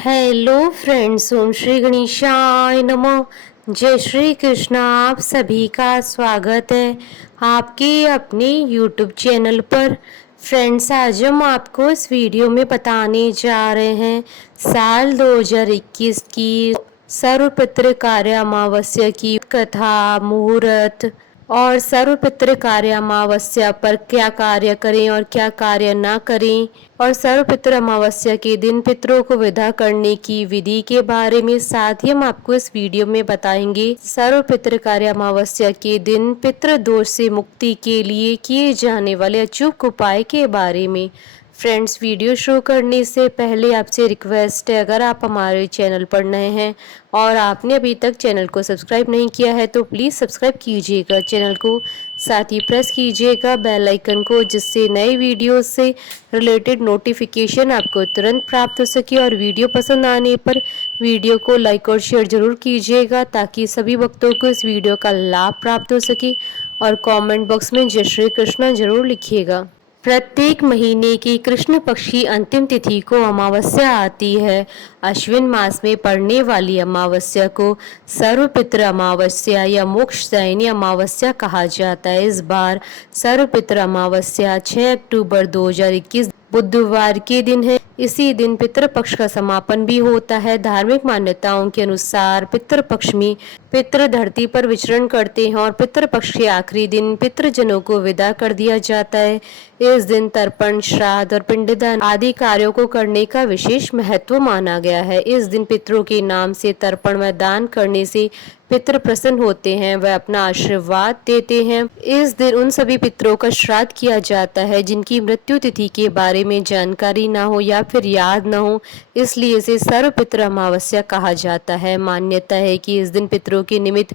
Hello friends, ओम श्री गणेशाय नमः। जय श्री कृष्ण। आप सभी का स्वागत है आपके अपने यूट्यूब चैनल पर। फ्रेंड्स, आज हम आपको इस वीडियो में बताने जा रहे हैं साल 2021 की सर्वपितृ कार्य अमावस्या की कथा, मुहूर्त और सर्वपितृ कार्य अमावस्या पर क्या कार्य करें और क्या कार्य ना करें, और सर्वपितृ अमावस्या के दिन पितरों को विदा करने की विधि के बारे में। साथ ही हम आपको इस वीडियो में बताएंगे सर्वपितृ कार्य अमावस्या के दिन पितृ दोष से मुक्ति के लिए किए जाने वाले अचूक उपाय के बारे में। फ्रेंड्स, वीडियो शुरू करने से पहले आपसे रिक्वेस्ट है, अगर आप हमारे चैनल पर नए हैं और आपने अभी तक चैनल को सब्सक्राइब नहीं किया है तो प्लीज़ सब्सक्राइब कीजिएगा चैनल को। साथ ही प्रेस कीजिएगा बेल आइकन को, जिससे नए वीडियो से रिलेटेड नोटिफिकेशन आपको तुरंत प्राप्त हो सके। और वीडियो पसंद आने पर वीडियो को लाइक और शेयर जरूर कीजिएगा, ताकि सभी भक्तों को इस वीडियो का लाभ प्राप्त हो सके। और कमेंट बॉक्स में जय श्री कृष्ण जरूर लिखिएगा। प्रत्येक महीने की कृष्ण पक्ष की अंतिम तिथि को अमावस्या आती है। अश्विन मास में पड़ने वाली अमावस्या को सर्वपितृ अमावस्या या मोक्षदायिनी अमावस्या कहा जाता है। इस बार सर्वपितृ अमावस्या 6 अक्टूबर 2021 बुधवार के दिन है। इसी दिन पितृपक्ष का समापन भी होता है। धार्मिक मान्यताओं के अनुसार पितृपक्ष में पितृ धरती पर विचरण करते हैं और पितृपक्ष के आखिरी दिन पितृजनों को विदा कर दिया जाता है। इस दिन तर्पण, श्राद्ध और पिंडदान आदि कार्यों को करने का विशेष महत्व माना गया है। इस दिन पितरों के नाम से तर्पण व दान करने से पितृ प्रसन्न होते हैं, वह अपना आशीर्वाद देते हैं। इस दिन उन सभी पितरों का श्राद्ध किया जाता है जिनकी मृत्यु तिथि के बारे में जानकारी ना हो या फिर याद ना हो, इसलिए इसे सर्वपितृ अमावस्या कहा जाता है। मान्यता है कि इस दिन पितरों के निमित्त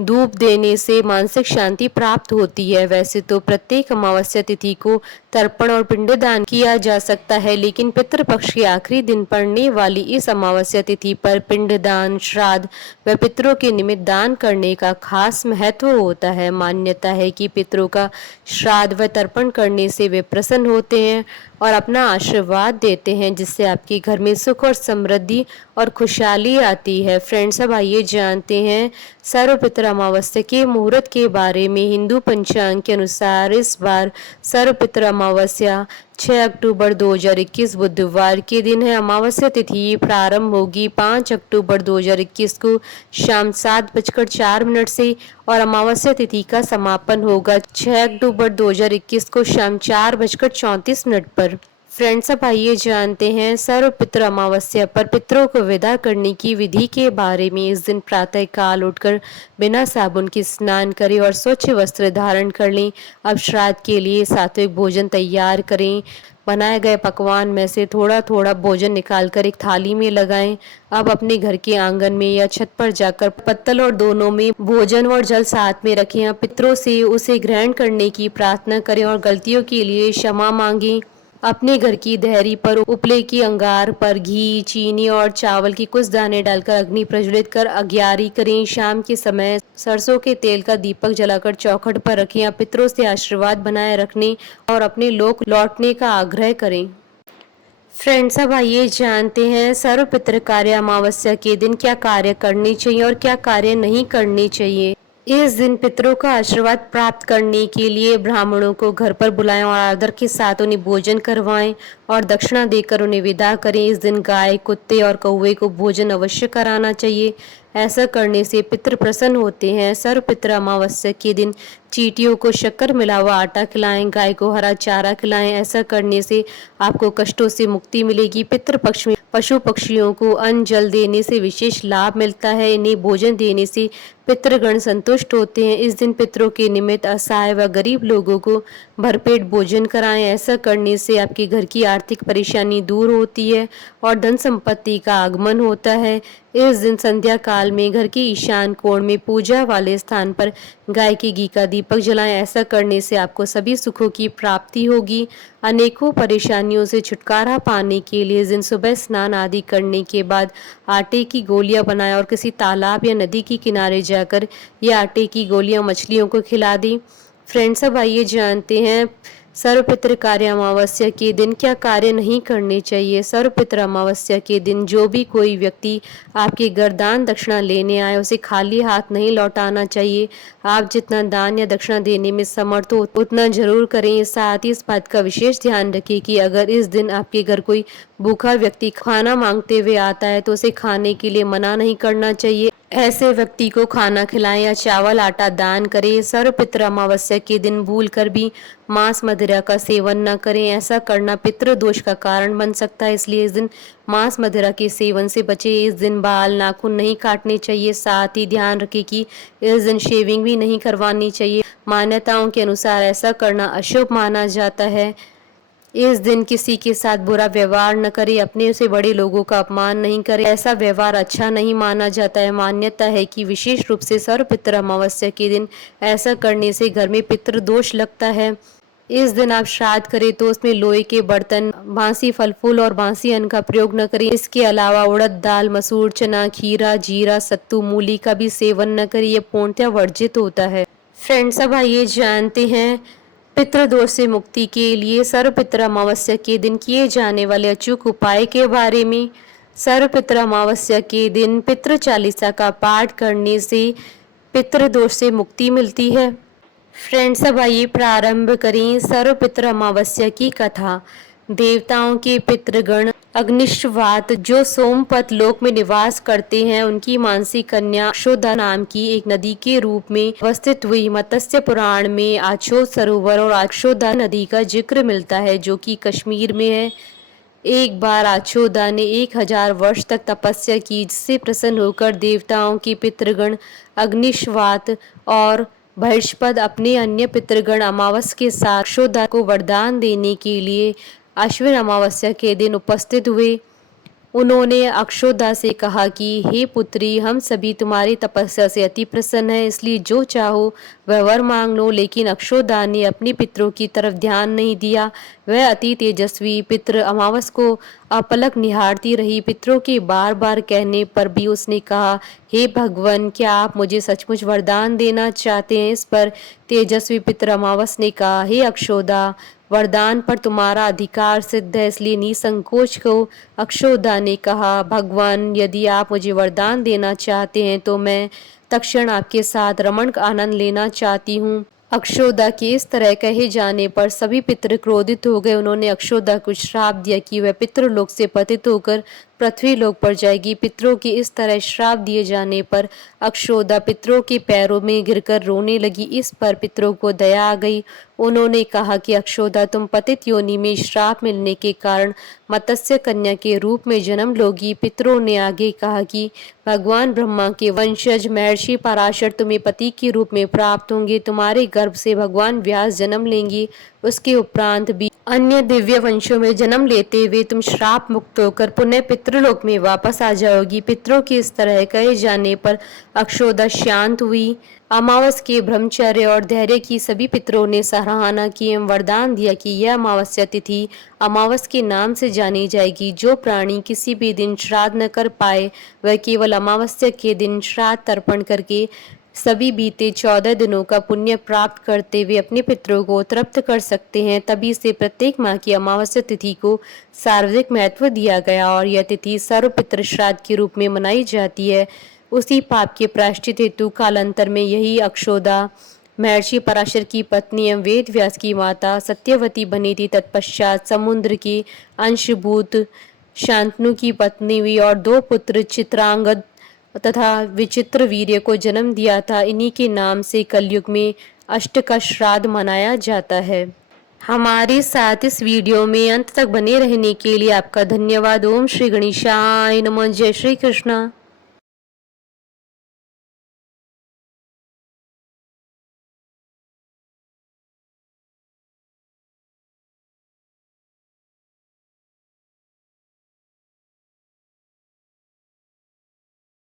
धूप देने से मानसिक शांति प्राप्त होती है। वैसे तो प्रत्येक अमावस्या तिथि को तर्पण और पिंडदान किया जा सकता है, लेकिन पितृपक्ष के आखिरी दिन पड़ने वाली इस अमावस्या तिथि पर पिंडदान, श्राद्ध व पितरों के निमित्त दान करने का खास महत्व होता है। मान्यता है कि पितरों का श्राद्ध व तर्पण करने से वे प्रसन्न होते हैं और अपना आशीर्वाद देते हैं, जिससे आपके घर में सुख और समृद्धि और खुशहाली आती है। फ्रेंड्स, अब आइए जानते हैं सर्वपितृ अमावस्या के मुहूर्त के बारे में। हिंदू पंचांग के अनुसार इस बार सर्वपितृ अमावस्या 6 अक्टूबर 2021 बुधवार के दिन है। अमावस्या तिथि प्रारंभ होगी 5 अक्टूबर 2021 को शाम 7:04 से और अमावस्या तिथि का समापन होगा 6 अक्टूबर 2021 को शाम 4:34 पर। फ्रेंड्स, अब आइए जानते हैं सर्वपितृ अमावस्या पर पितरों को विदा करने की विधि के बारे में। इस दिन प्रातः काल उठकर बिना साबुन के स्नान करें और स्वच्छ वस्त्र धारण कर लें। अब श्राद्ध के लिए सात्विक भोजन तैयार करें। बनाए गए पकवान में से थोड़ा थोड़ा भोजन निकालकर एक थाली में लगाएं। अब अपने घर के आंगन में या छत पर जाकर पत्तल और दोनों में भोजन और जल साथ में रखें। पितरों से उसे ग्रहण करने की प्रार्थना करें और गलतियों के लिए क्षमा मांगें। अपने घर की देहरी पर उपले की अंगार पर घी, चीनी और चावल की कुछ दाने डालकर अग्नि प्रज्वलित कर अग्यारी करें। शाम के समय सरसों के तेल का दीपक जलाकर चौखट पर रखें। या पितरों से आशीर्वाद बनाए रखने और अपने लोक लौटने का आग्रह करें। फ्रेंड्स, अब आइए जानते हैं सर्वपितृ कार्य अमावस्या के दिन क्या कार्य करने चाहिए और क्या कार्य नहीं करने चाहिए। इस दिन पितरों का आशीर्वाद प्राप्त करने के लिए ब्राह्मणों को घर पर बुलाएं और आदर के साथ उन्हें भोजन करवाएं और दक्षिणा देकर उन्हें विदा करें। इस दिन गाय, कुत्ते और कौवे को भोजन अवश्य कराना चाहिए। ऐसा करने से पितृ प्रसन्न होते हैं। सर्वपितृ अमावस्या के दिन चींटियों को शक्कर मिला हुआ आटा खिलाएं, गाय को हरा चारा खिलाएं। ऐसा करने से आपको कष्टों से मुक्ति मिलेगी। पितृपक्ष में पशु पक्षियों को अन्न जल देने से विशेष लाभ मिलता है। इन्हें भोजन देने से पितृगण संतुष्ट होते हैं। इस दिन पितरों के निमित्त असहाय व गरीब लोगों को भरपेट भोजन कराएं। ऐसा करने से आपके घर की आर्थिक परेशानी दूर होती है और धन संपत्ति का आगमन होता है। इस दिन संध्या काल में घर के ईशान कोण में पूजा वाले स्थान पर गाय के घी का दीपक जलाएं। ऐसा करने से आपको सभी सुखों की प्राप्ति होगी। अनेकों परेशानियों से छुटकारा पाने के लिए इस दिन सुबह स्नान आदि करने के बाद आटे की गोलियां बनाएं और किसी तालाब या नदी के किनारे जाकर ये आटे की गोलियां मछलियों को खिला दी। फ्रेंड्स, अब आइए जानते हैं सर्वपितृ कार्य अमावस्या के दिन क्या कार्य नहीं करने चाहिए। सर्वपितृ अमावस्या के दिन जो भी कोई व्यक्ति आपके घर दान दक्षिणा लेने आए उसे खाली हाथ नहीं लौटाना चाहिए। आप जितना दान या दक्षिणा देने में समर्थ हो उतना जरूर करें। साथ ही इस बात का विशेष ध्यान रखें कि अगर इस दिन आपके घर कोई भूखा व्यक्ति खाना मांगते हुए आता है तो उसे खाने के लिए मना नहीं करना चाहिए। ऐसे व्यक्ति को खाना खिलाएं या चावल आटा दान करें। सर्वपितृ अमावस्या के दिन भूल कर भी मांस मदिरा का सेवन न करें। ऐसा करना पितृ दोष का कारण बन सकता है, इसलिए इस दिन मांस मदिरा के सेवन से बचे। इस दिन बाल नाखून नहीं काटने चाहिए। साथ ही ध्यान रखें कि इस दिन शेविंग भी नहीं करवानी चाहिए। मान्यताओं के अनुसार ऐसा करना अशुभ माना जाता है। इस दिन किसी के साथ बुरा व्यवहार न करें। अपने से बड़े लोगों का अपमान नहीं करें। ऐसा व्यवहार अच्छा नहीं माना जाता है। मान्यता है कि विशेष रूप से सर्वपितृ अमावस्या के दिन ऐसा करने से घर में पितृ दोष लगता है। इस दिन आप श्राद्ध करें तो उसमें लोहे के बर्तन, बांसी फल फूल और बांसी अन्न का प्रयोग न करें। इसके अलावा उड़द दाल, मसूर, चना, खीरा, जीरा, सत्तू, मूली का भी सेवन न करें। यह पूर्णतः वर्जित होता है। फ्रेंड्स, अब आइए जानते हैं पितृदोष से मुक्ति के लिए सर्वपितृ अमावस्या के दिन किए जाने वाले अचूक उपाय के बारे में। सर्वपितृ अमावस्या के दिन पितृ चालीसा का पाठ करने से पितृदोष से मुक्ति मिलती है। फ्रेंड्स, अब आइए प्रारंभ करें सर्वपितृ अमावस्या की कथा। देवताओं के पितृगण अग्निष्वात जो सोमपत लोक में निवास करते हैं, उनकी मानसी कन्या अक्षोदा नाम की एक नदी के रूप में अवस्थित हुई। मत्स्य पुराण में आछोद सरोवर और अक्षोदा नदी का जिक्र मिलता है, जो कि कश्मीर में है। एक बार आछोदा ने 1000 वर्ष तक तपस्या की, जिससे प्रसन्न होकर देवताओं के पितृगण अग्निष्वात और बृहस्पति अपने अन्य पितृगण अमावस के साथ अक्षोदा को वरदान देने के लिए आश्विन अमावस्या के दिन उपस्थित हुए। उन्होंने अक्षोदा से कहा कि हे पुत्री, हम सभी तुम्हारी तपस्या से अति प्रसन्न हैं, इसलिए जो चाहो वह वर मांग लो। लेकिन अक्षोदा ने अपने पितरों की तरफ ध्यान नहीं दिया। वह अति तेजस्वी पितृ अमावस को अपलक निहारती रही। पितरों के बार बार कहने पर भी उसने कहा, हे भगवान, क्या आप मुझे सचमुच वरदान देना चाहते हैं? इस पर तेजस्वी पितृ अमावस ने कहा, हे अक्षोदा, वरदान पर तुम्हारा अधिकार सिद्ध है, इसलिए निसंकोच को। अक्षोदा ने कहा, भगवान, यदि आप मुझे वरदान देना चाहते हैं तो मैं तत्क्षण आपके साथ रमण का आनंद लेना चाहती हूँ। अक्षोदा के इस तरह कहे जाने पर सभी पितृ क्रोधित हो गए। उन्होंने अक्षोदा को श्राप दिया कि वह पितृलोक से पतित होकर पृथ्वी लोक पर जाएगी। पितरों के इस तरह श्राप दिए जाने पर अक्षोदा पितरों के पैरों में गिरकर रोने लगी। इस पर पितरों को दया आ गई। उन्होंने कहा कि अक्षोदा, तुम पतित योनि में श्राप मिलने के कारण मत्स्य कन्या के रूप में जन्म लोगी। पितरों ने आगे कहा कि भगवान ब्रह्मा के वंशज महर्षि पराशर तुम्हें पति के रूप में प्राप्त होंगे। तुम्हारे गर्भ से भगवान व्यास जन्म लेंगे। उसके उपरांत भी अन्य दिव्य वंशों में जन्म लेते हुए तुम श्राप मुक्त होकर पुनः पितृलोक में वापस आ जाओगी। पितरों के इस तरह कहे जाने पर अक्षोदा शांत हुई। अमावस के ब्रह्मचर्य और धैर्य की सभी पितरों ने सराहना की एवं वरदान दिया कि यह अमावस्या तिथि अमावस के नाम से जानी जाएगी। जो प्राणी किसी भी दिन श्राद्ध न कर पाए, वह केवल अमावस्या के दिन श्राद्ध तर्पण करके सभी बीते 14 दिनों का पुण्य प्राप्त करते हुए अपने पितरों को तृप्त कर सकते हैं। तभी से प्रत्येक माह की अमावस्या तिथि को सार्वजनिक महत्व दिया गया और यह तिथि सर्व पितृ श्राद्ध के रूप में मनाई जाती है। उसी पाप के प्रायश्चित हेतु कालांतर में यही अक्षोदा महर्षि पराशर की पत्नी एवं वेद व्यास की माता सत्यवती बनी थी। तत्पश्चात समुद्र के अंशभूत शांतनु की पत्नी हुई और 2 पुत्र चित्रांगद तथा विचित्र वीर्य को जन्म दिया था। इन्हीं के नाम से कलयुग में अष्ट का श्राद्ध मनाया जाता है। हमारे साथ इस वीडियो में अंत तक बने रहने के लिए आपका धन्यवाद। ओम श्री गणेशाय नमः। जय श्री कृष्णा।